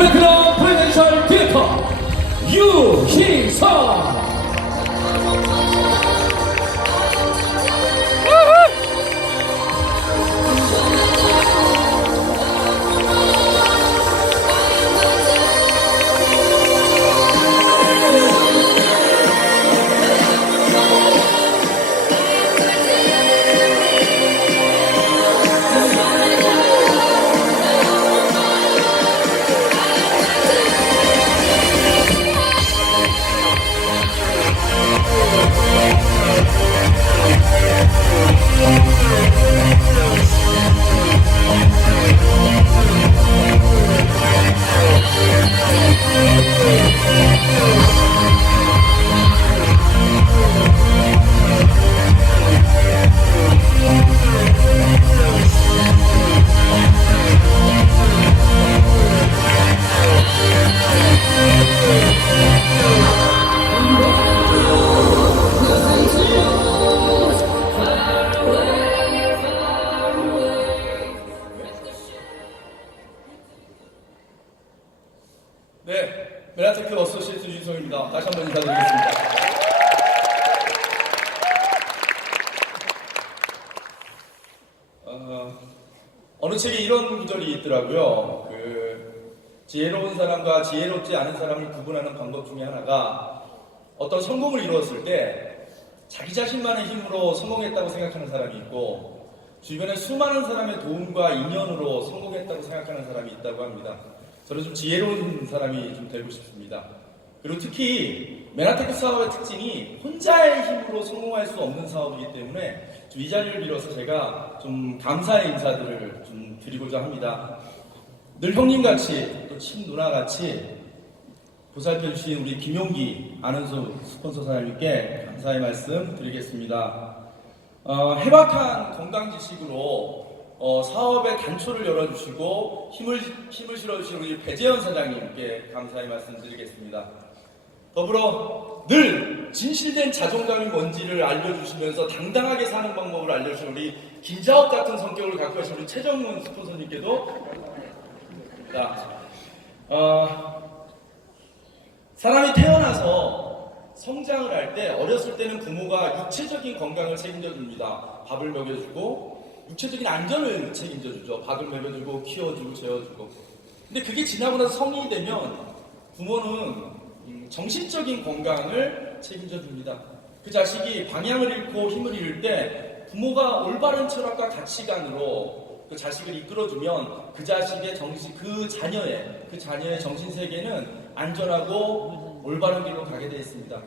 플래티넘 프레젠셜 디렉터 유희선. 네, 메나테크 어소시에이트 윤성입니다. 다시 한번 인사드리겠습니다. 어느 책에 이런 구절이 있더라고요. 지혜로운 사람과 지혜롭지 않은 사람을 구분하는 방법 중에 하나가 어떤 성공을 이루었을 때 자기 자신만의 힘으로 성공했다고 생각하는 사람이 있고 주변에 수많은 사람의 도움과 인연으로 성공했다고 생각하는 사람이 있다고 합니다. 저는 좀 지혜로운 사람이 좀 되고 싶습니다. 그리고 특히 메나테크 사업의 특징이 혼자의 힘으로 성공할 수 없는 사업이기 때문에 좀 이 자리를 빌어서 제가 좀 감사의 인사들을 좀 드리고자 합니다. 늘 형님같이 또 친누나같이 보살펴주신 우리 김용기 안은수 스폰서 사장님께 감사의 말씀 드리겠습니다. 해박한 건강 지식으로 사업의 단초를 열어주시고 힘을 실어주신 우리 배재현 사장님께 감사의 말씀 드리겠습니다. 더불어 늘 진실된 자존감이 뭔지를 알려주시면서 당당하게 사는 방법을 알려주신 우리 김자옥 같은 성격을 갖고 계신 우리 최정문 스폰서님께도 사람이 태어나서 성장을 할 때 어렸을 때는 부모가 육체적인 건강을 책임져 줍니다. 밥을 먹여주고 육체적인 안전을 책임져 주죠. 밥을 먹여주고 키워주고 재워주고. 근데 그게 지나고 나서 성인이 되면 부모는 정신적인 건강을 책임져 줍니다. 그 자식이 방향을 잃고 힘을 잃을 때 부모가 올바른 철학과 가치관으로 그 자식을 이끌어주면 그 자식의 그 자녀의 정신 세계는 안전하고 올바른 길로 가게 되어 있습니다.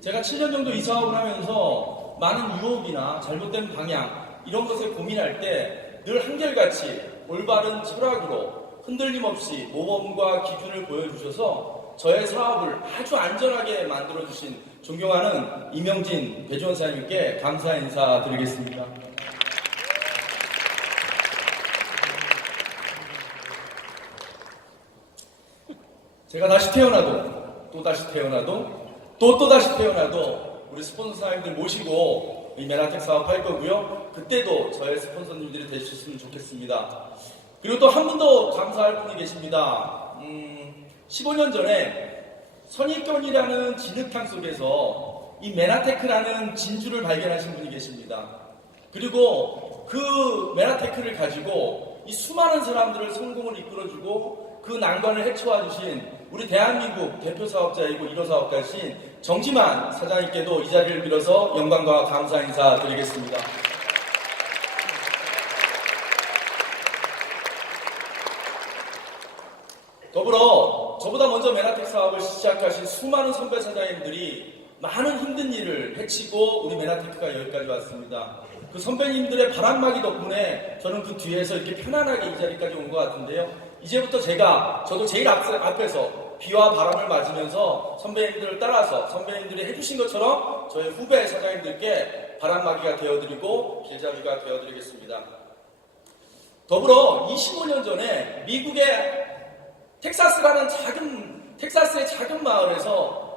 제가 7년 정도 이 사업을 하면서 많은 유혹이나 잘못된 방향 이런 것에 고민할 때 늘 한결같이 올바른 철학으로 흔들림 없이 모범과 기준을 보여주셔서 저의 사업을 아주 안전하게 만들어주신 존경하는 이명진 배주원 사장님께 감사 인사 드리겠습니다. 제가 다시 태어나도 또다시 태어나도 또다시 태어나도 우리 스폰서 사장님들 모시고 이 메나텍 사업 할 거고요. 그때도 저의 스폰서님들이 되셨으면 좋겠습니다. 그리고 또 한 분 더 감사할 분이 계십니다. 15년 전에 선입견이라는 진흙탕 속에서 이 메나테크라는 진주를 발견하신 분이 계십니다. 그리고 그 메나테크를 가지고 이 수많은 사람들을 성공을 이끌어주고 그 난관을 헤쳐와 주신 우리 대한민국 대표 사업자이고 1호 사업가신 정지만 사장님께도 이 자리를 빌어서 영광과 감사 인사 드리겠습니다. 더불어 저보다 먼저 메나텍 사업을 시작하신 수많은 선배 사장님들이 많은 힘든 일을 헤치고 우리 메나테크가 여기까지 왔습니다. 그 선배님들의 바람막이 덕분에 저는 그 뒤에서 이렇게 편안하게 이 자리까지 온 것 같은데요. 이제부터 저도 제일 앞에서 비와 바람을 맞으면서 선배님들을 따라서 선배님들이 해주신 것처럼 저희 후배 사장님들께 바람막이가 되어드리고 길잡이가 되어드리겠습니다. 더불어 25년 전에 미국의 텍사스의 작은 마을에서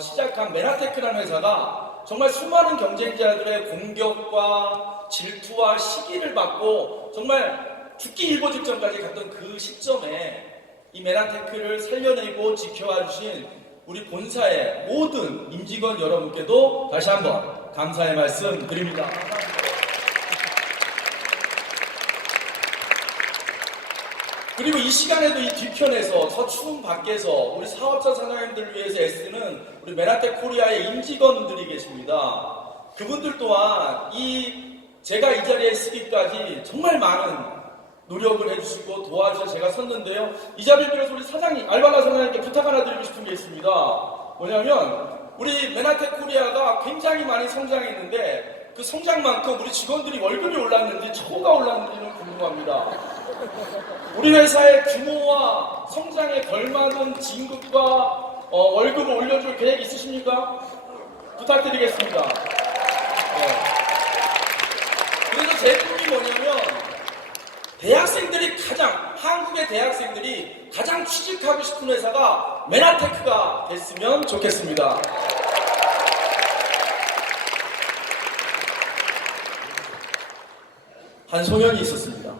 시작한 메나테크라는 회사가 정말 수많은 경쟁자들의 공격과 질투와 시기를 받고 정말 죽기 일보 직전까지 갔던 그 시점에 이 메나테크를 살려내고 지켜와 주신 우리 본사의 모든 임직원 여러분께도 다시 한번 감사의 말씀 드립니다. 그리고 이 시간에도 이 뒤편에서 저 추운 밖에서 우리 사업자 사장님들을 위해서 애쓰는 우리 메나테크 코리아의 임직원들이 계십니다. 그분들 또한 제가 이 자리에 쓰기까지 정말 많은 노력을 해주시고 도와주셔서 제가 섰는데요. 이 자리를 빌어서 우리 사장님, 알바나 사장님께 부탁 하나 드리고 싶은 게 있습니다. 뭐냐면 우리 메나테크 코리아가 굉장히 많이 성장했는데 그 성장만큼 우리 직원들이 월급이 올랐는지 처우가 올랐는지는 궁금합니다. 우리 회사의 규모와 성장에 걸맞은 진급과 월급을 올려줄 계획 있으십니까? 부탁드리겠습니다. 그래서 제 꿈이 뭐냐면 한국의 대학생들이 가장 취직하고 싶은 회사가 메나테크가 됐으면 좋겠습니다. 한 소년이 있었습니다.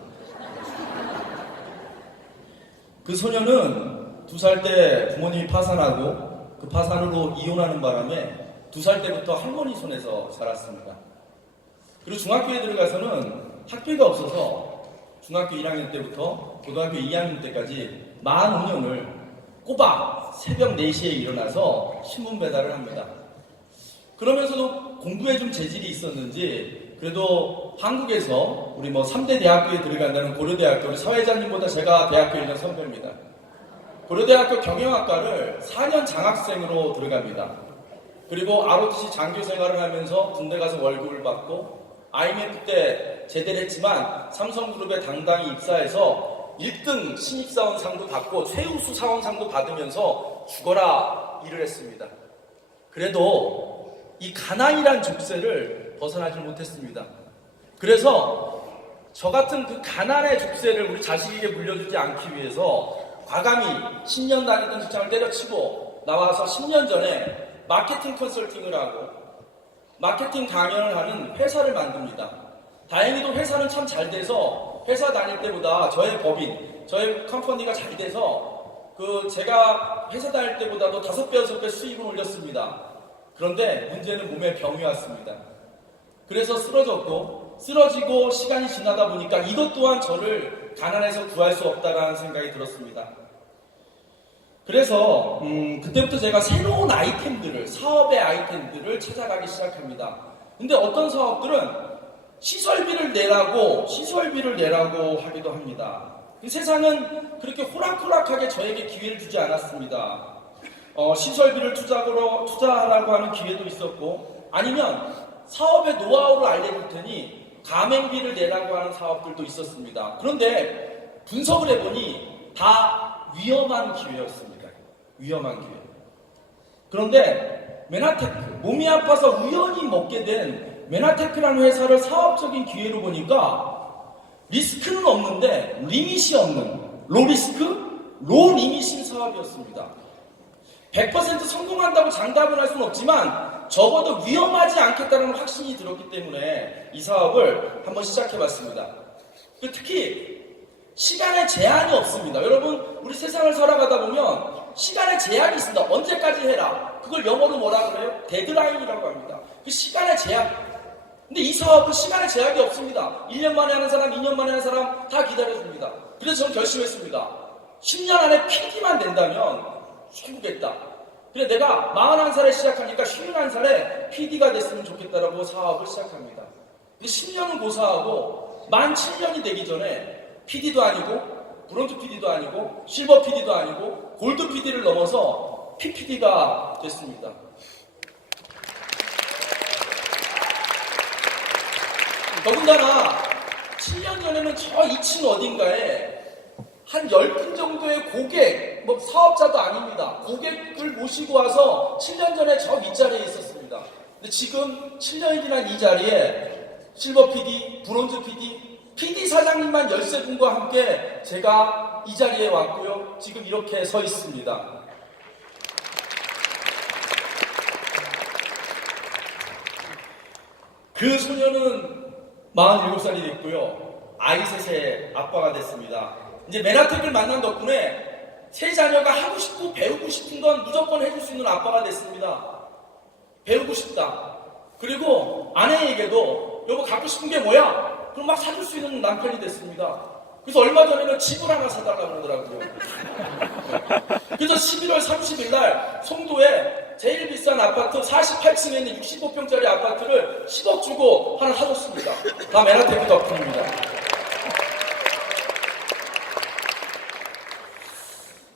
그 소년은 2살 때 부모님이 파산하고 그 파산으로 이혼하는 바람에 2살 때부터 할머니 손에서 자랐습니다. 그리고 중학교에 들어가서는 학비가 없어서 중학교 1학년 때부터 고등학교 2학년 때까지 45년을 꼬박 새벽 4시에 일어나서 신문 배달을 합니다. 그러면서도 공부에 좀 재질이 있었는지 그래도 한국에서 우리 3대 대학교에 들어간다는 고려대학교, 우리 사회자님보다 제가 대학교 1년 선배입니다. 고려대학교 경영학과를 4년 장학생으로 들어갑니다. 그리고 ROTC 장교 생활을 하면서 군대 가서 월급을 받고 IMF 때 제대를 했지만 삼성그룹에 당당히 입사해서 1등 신입사원상도 받고 최우수 사원상도 받으면서 죽어라 일을 했습니다. 그래도 이 가난이란 족쇄를 벗어나지 못했습니다. 그래서 저 같은 그 가난의 족쇄를 우리 자식에게 물려주지 않기 위해서 과감히 10년 다니던 직장을 때려치고 나와서 10년 전에 마케팅 컨설팅을 하고 마케팅 강연을 하는 회사를 만듭니다. 다행히도 회사는 참 잘 돼서 회사 다닐 때보다 저의 법인, 저의 컴퍼니가 잘 돼서 제가 회사 다닐 때보다도 5배, 6배 수입을 올렸습니다. 그런데 문제는 몸에 병이 왔습니다. 그래서 쓰러지고 시간이 지나다 보니까 이것 또한 저를 가난에서 구할 수 없다라는 생각이 들었습니다. 그래서 그때부터 제가 새로운 사업의 아이템들을 찾아가기 시작합니다. 근데 어떤 사업들은 시설비를 내라고 하기도 합니다. 세상은 그렇게 호락호락하게 저에게 기회를 주지 않았습니다. 시설비를 투자하라고 하는 기회도 있었고 아니면 사업의 노하우를 알려줄 테니 가맹비를 내라고 하는 사업들도 있었습니다. 그런데 분석을 해보니 다 위험한 기회였습니다. 위험한 기회. 그런데 메나테크, 몸이 아파서 우연히 먹게 된 메나테크라는 회사를 사업적인 기회로 보니까 리스크는 없는데 리밋이 없는 로리스크, 로리밋인 사업이었습니다. 100% 성공한다고 장담을 할 수는 없지만 적어도 위험하지 않겠다는 확신이 들었기 때문에 이 사업을 한번 시작해봤습니다. 특히 시간에 제한이 없습니다. 여러분, 우리 세상을 살아가다 보면 시간에 제한이 있습니다. 언제까지 해라. 그걸 영어로 뭐라 그래요? 데드라인이라고 합니다. 그 시간의 제한. 근데 이 사업은 시간의 제약이 없습니다. 1년 만에 하는 사람, 2년 만에 하는 사람 다 기다려줍니다. 그래서 저는 결심했습니다. 10년 안에 PD만 된다면 해보겠다. 그래 내가 41살에 시작하니까 51살에 PD가 됐으면 좋겠다라고 사업을 시작합니다. 근데 10년은 고사하고 만 7년이 되기 전에 PD도 아니고 브론즈 PD도 아니고 실버 PD도 아니고 골드 PD를 넘어서 PPD가 됐습니다. 더군다나 7년 전에는 저 2층 어딘가에 한 10분 정도의 고객, 사업자도 아닙니다. 고객을 모시고 와서 7년 전에 저 윗자리에 있었습니다. 근데 지금 7년이 지난 이 자리에 실버 PD, 브론즈 PD, PD 사장님만 13분과 함께 제가 이 자리에 왔고요. 지금 이렇게 서 있습니다. 그 소녀는 47살이 됐고요. 아이 셋의 아빠가 됐습니다. 이제 메나텍을 만난 덕분에 세 자녀가 하고 싶고 배우고 싶은 건 무조건 해줄 수 있는 아빠가 됐습니다. 배우고 싶다. 그리고 아내에게도 여보 갖고 싶은 게 뭐야? 그럼 막 사줄 수 있는 남편이 됐습니다. 그래서 얼마 전에는 집을 하나 사달라고 그러더라고요. 그래서 11월 30일 날 송도에 제일 비싼 아파트 48층에 있는 65평짜리 아파트를 10억 주고 하나 사줬습니다. 다 메나테크 덕분입니다.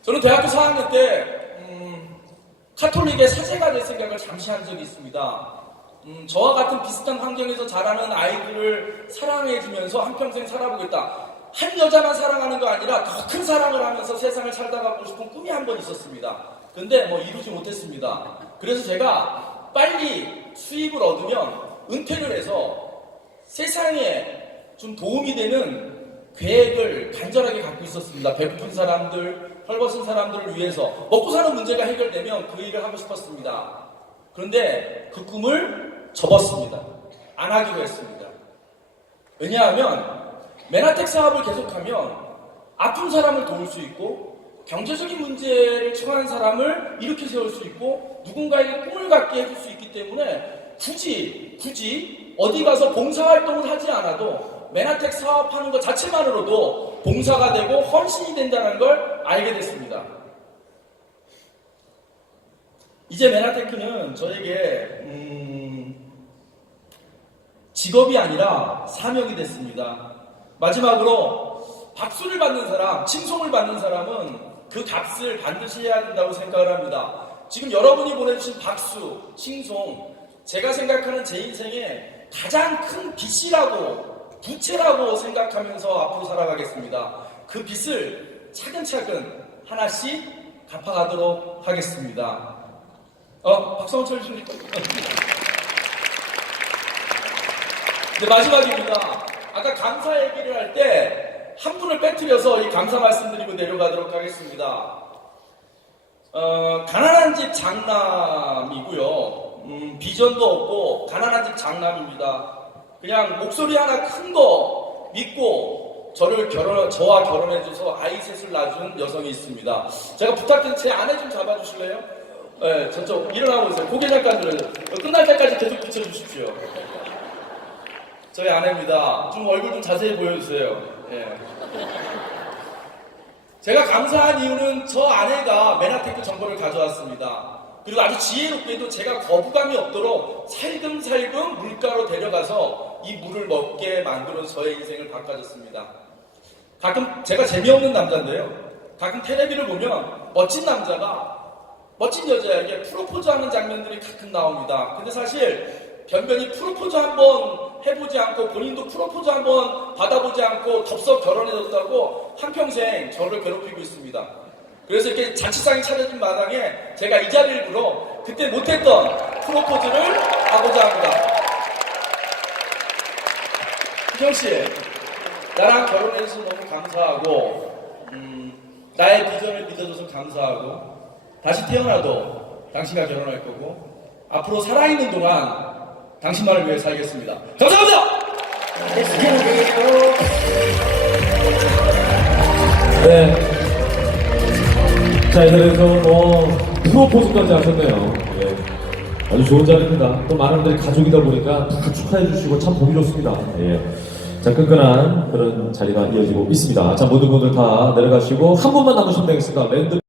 저는 대학교 4학년 때 카톨릭의 사제가 될 생각을 잠시 한 적이 있습니다. 저와 같은 비슷한 환경에서 자라는 아이들을 사랑해주면서 한평생 살아보겠다. 한 여자만 사랑하는 거 아니라 더 큰 사랑을 하면서 세상을 살다가고 싶은 꿈이 한 번 있었습니다. 근데 뭐 이루지 못했습니다. 그래서 제가 빨리 수입을 얻으면 은퇴를 해서 세상에 좀 도움이 되는 계획을 간절하게 갖고 있었습니다. 배고픈 사람들, 헐벗은 사람들을 위해서 먹고 사는 문제가 해결되면 그 일을 하고 싶었습니다. 그런데 그 꿈을 접었습니다. 안 하기로 했습니다. 왜냐하면 메나텍 사업을 계속하면 아픈 사람을 도울 수 있고 경제적인 문제를 처한 사람을 일으켜 세울 수 있고 누군가에게 꿈을 갖게 해줄 수 있기 때문에 굳이 어디 가서 봉사활동을 하지 않아도 메나텍 사업하는 것 자체만으로도 봉사가 되고 헌신이 된다는 걸 알게 됐습니다. 이제 메나테크는 저에게 직업이 아니라 사명이 됐습니다. 마지막으로 박수를 받는 사람, 칭송을 받는 사람은 그 값을 반드시 해야 된다고 생각을 합니다. 지금 여러분이 보내주신 박수, 칭송, 제가 생각하는 제 인생의 가장 큰 빚이라고, 부채라고 생각하면서 앞으로 살아가겠습니다. 그 빚을 차근차근 하나씩 갚아가도록 하겠습니다. 박수 한번 쳐주십니까? 네, 마지막입니다. 아까 감사 얘기를 할 때 한 분을 빼뜨려서 이 감사 말씀드리고 내려가도록 하겠습니다. 가난한 집 장남이고요. 비전도 없고 가난한 집 장남입니다. 그냥 목소리 하나 큰 거 믿고 저와 결혼해줘서 아이 셋을 낳아준 여성이 있습니다. 제가 부탁드린 제 아내 좀 잡아주실래요? 네, 저쪽 일어나고 있어요. 고개 잠깐 들어요. 끝날 때까지 계속 비춰주십시오. 저희 아내입니다. 좀 얼굴 좀 자세히 보여주세요. 예. 제가 감사한 이유는 저 아내가 메나테크 정보를 가져왔습니다. 그리고 아주 지혜롭게도 제가 거부감이 없도록 살금살금 물가로 데려가서 이 물을 먹게 만들어 저의 인생을 바꿔줬습니다. 가끔 제가 재미없는 남자인데요. 가끔 텔레비를 보면 멋진 남자가 멋진 여자에게 프로포즈하는 장면들이 가끔 나옵니다. 근데 사실 변변히 프로포즈 한번 해보지 않고 본인도 프로포즈 한번 받아보지 않고 덥석 결혼해줬다고 한평생 저를 괴롭히고 있습니다. 그래서 이렇게 자취상이 차려진 마당에 제가 이 자리를 빌어 그때 못했던 프로포즈를 하고자 합니다. 희정씨, 나랑 결혼해줘서 너무 감사하고 나의 비전을 믿어줘서 감사하고 다시 태어나도 당신과 결혼할 거고 앞으로 살아있는 동안 당신만을 위해 살겠습니다. 감사합니다! 네. 자, 이번에서 프로포즈까지 하셨네요. 예. 아주 좋은 자리입니다. 또 많은 분들이 가족이다 보니까 다 축하해 주시고 참 보기 좋습니다. 예. 자, 끈끈한 그런 자리가 이어지고 있습니다. 자, 모든 분들 다 내려가시고 한 분만 남으시면 되겠습니다. 랜드